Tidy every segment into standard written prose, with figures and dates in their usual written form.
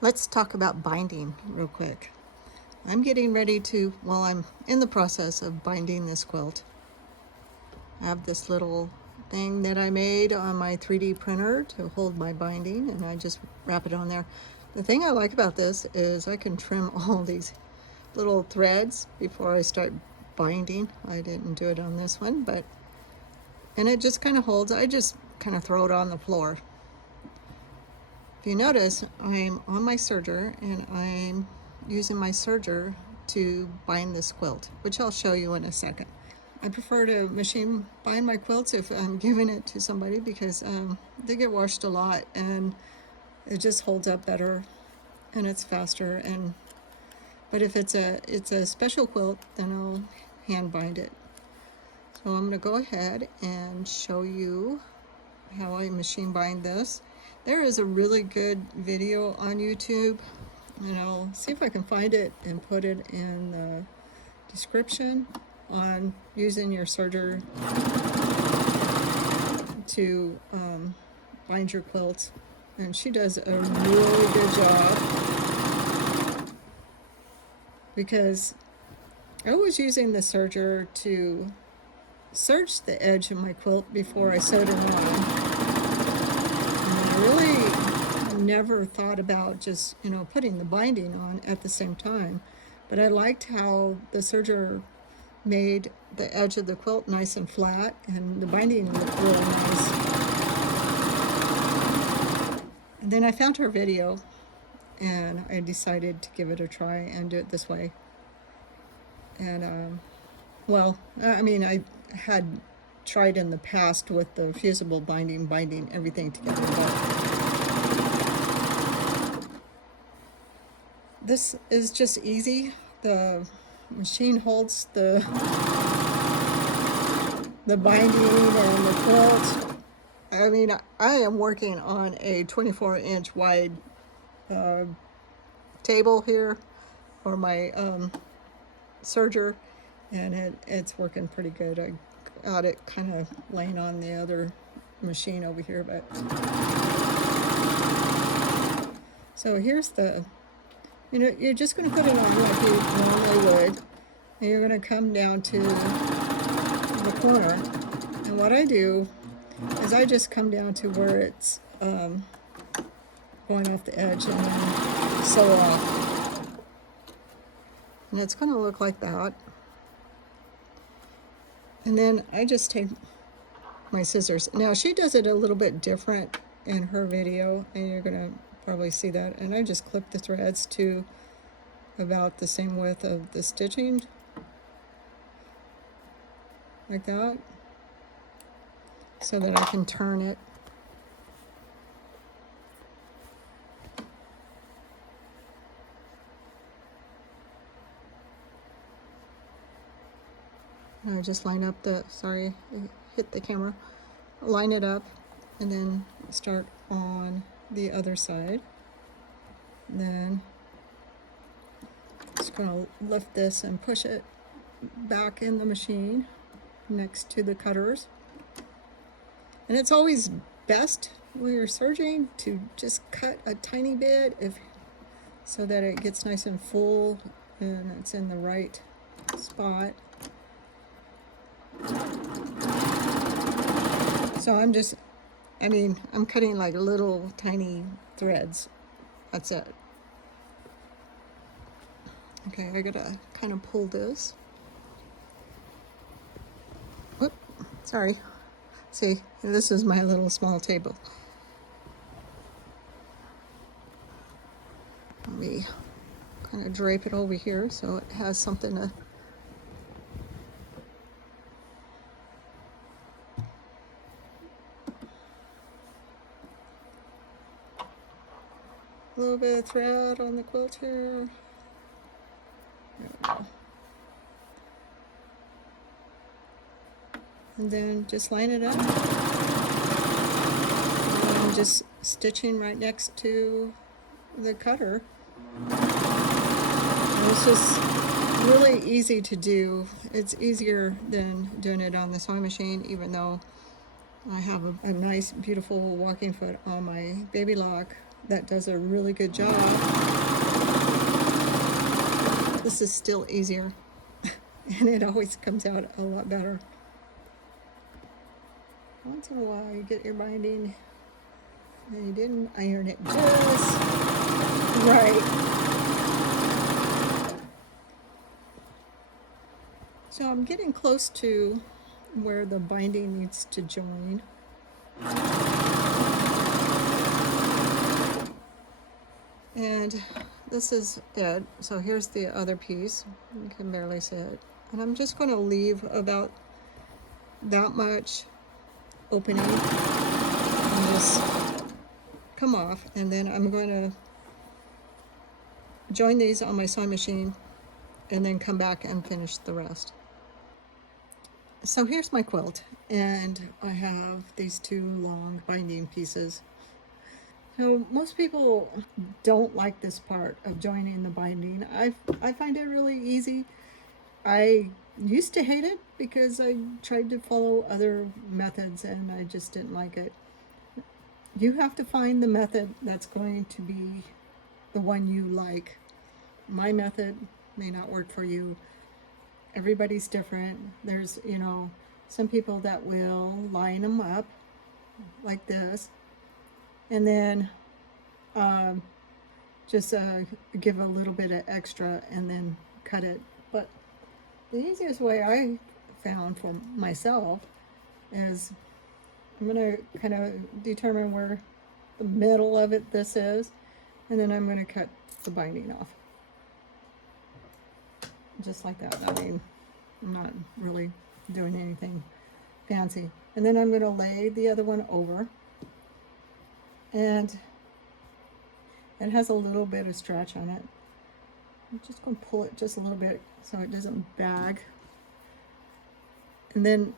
Let's talk about binding real quick. I'm getting ready to, well, I'm in the process of binding this quilt. I have this little thing that I made on my 3D printer to hold my binding, and I just wrap it on there. The thing I like about this is I can trim all these little threads before I start binding. I didn't do it on this one, but, and it just kind of holds. I just kind of throw it on the floor. If you notice, I'm on my serger and I'm using my serger to bind this quilt, which I'll show you in a second. I prefer to machine bind my quilts if I'm giving it to somebody because they get washed a lot and it just holds up better and it's faster. But if it's a special quilt, then I'll hand bind it. So I'm going to go ahead and show you how I machine bind this. There is a really good video on YouTube, and I'll see if I can find it and put it in the description on using your serger to bind your quilts. And she does a really good job because I was using the serger to serge the edge of my quilt before I sewed it on. I really never thought about just, putting the binding on at the same time. But I liked how the serger made the edge of the quilt nice and flat, and the binding looked really nice. And then I found her video, and I decided to give it a try and do it this way. And, I had tried in the past with the fusible binding everything together. But this is just easy. The machine holds the binding and the quilt. I mean, I am working on a 24-inch wide table here for my serger, and it's working pretty good. I got it kind of laying on the other machine over here, but so here's the, you're just going to put it on like you normally would, and you're going to come down to the corner. And what I do is I just come down to where it's going off the edge and then sew it off. And it's going to look like that. And then I just take my scissors. Now she does it a little bit different in her video, and you're going to probably see that. And I just clip the threads to about the same width of the stitching, like that, so that I can turn it. I just line up the, sorry, I hit the camera, line it up, and then start on the other side. Then just gonna lift this and push it back in the machine next to the cutters. And it's always best when you're serging to just cut a tiny bit so that it gets nice and full and it's in the right spot. So I'm cutting like little tiny threads. That's it. Okay, I gotta kind of pull this. Whoop, sorry. See, this is my little small table. Let me kind of drape it over here so it has something to. A little bit of thread on the quilt here. There we go. And then just line it up. And I'm just stitching right next to the cutter. And it's just really easy to do. It's easier than doing it on the sewing machine, even though I have a nice, beautiful walking foot on my baby lock. that does a really good job. This is still easier, and it always comes out a lot better. Once in a while you get your binding and you didn't iron it just right. So I'm getting close to where the binding needs to join. And this is it. So here's the other piece. You can barely see it. And I'm just going to leave about that much opening and just come off. And then I'm going to join these on my sewing machine and then come back and finish the rest. So here's my quilt, and I have these two long binding pieces. So most people don't like this part of joining the binding. I find it really easy. I used to hate it because I tried to follow other methods and I just didn't like it. You have to find the method that's going to be the one you like. My method may not work for you. Everybody's different. There's, some people that will line them up like this and then just give a little bit of extra and then cut it. But the easiest way I found for myself is I'm going to kind of determine where the middle of this is, and then I'm going to cut the binding off. Just like that. I mean, I'm not really doing anything fancy. And then I'm going to lay the other one over, and it has a little bit of stretch on it. I'm just going to pull it just a little bit so it doesn't bag. And then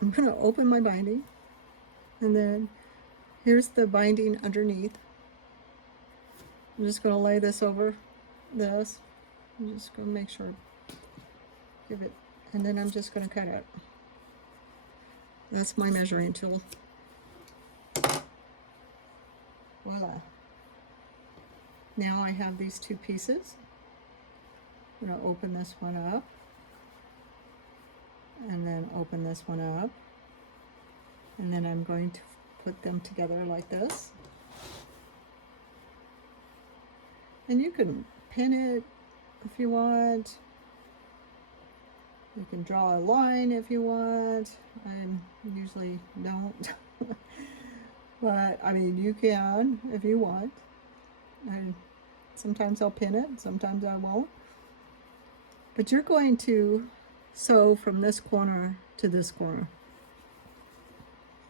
I'm going to open my binding, and then here's the binding underneath. I'm just going to lay this over this. I'm just going to make sure, give it, and then I'm just going to cut it. That's my measuring tool. Voila. Now I have these two pieces. I'm going to open this one up, and then open this one up, and then I'm going to put them together like this. And you can pin it if you want. You can draw a line if you want. I usually don't. But I mean, you can if you want. And sometimes I'll pin it, sometimes I won't. But you're going to sew from this corner to this corner.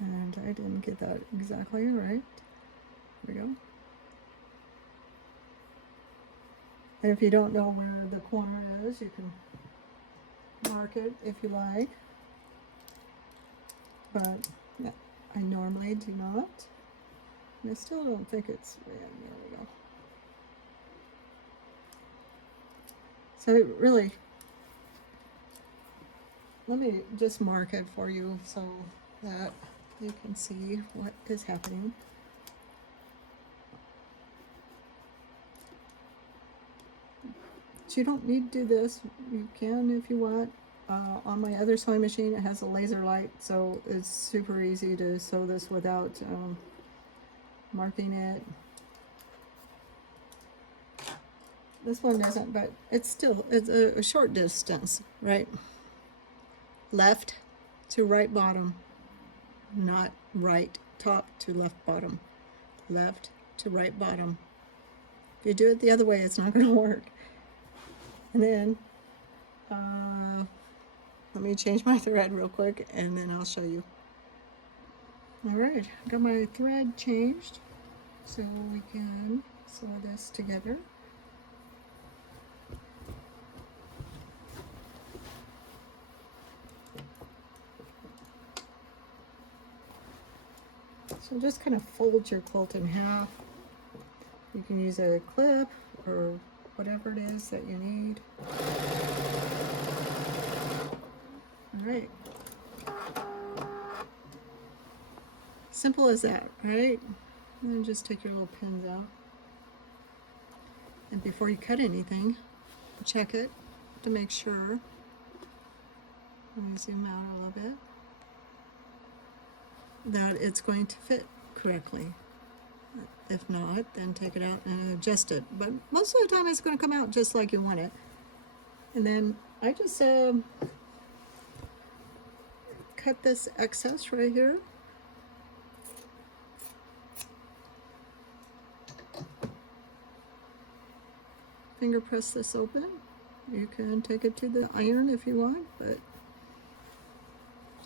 And I didn't get that exactly right. There we go. And if you don't know where the corner is, you can mark it if you like. But yeah, I normally do not. And I still don't think it's, yeah, there we go. So it really, let me just mark it for you so that you can see what is happening. But you don't need to do this. You can if you want. On my other sewing machine, it has a laser light, so it's super easy to sew this without marking it. This one doesn't, but it's a short distance, right? Left to right bottom, not right top to left bottom. Left to right bottom. If you do it the other way, it's not going to work. And then let me change my thread real quick, and then I'll show you. All right, got my thread changed so we can sew this together. So just kind of fold your quilt in half. You can use a clip or whatever it is that you need. All right. Simple as that, right? And then just take your little pins out. And before you cut anything, check it to make sure. Let me zoom out a little bit. That it's going to fit correctly. If not, then take it out and adjust it. But most of the time it's going to come out just like you want it. And then I just cut this excess right here. Finger press this open. You can take it to the iron if you want, but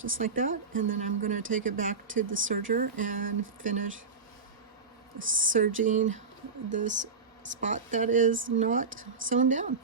just like that. And then I'm going to take it back to the serger and finish serging this spot that is not sewn down.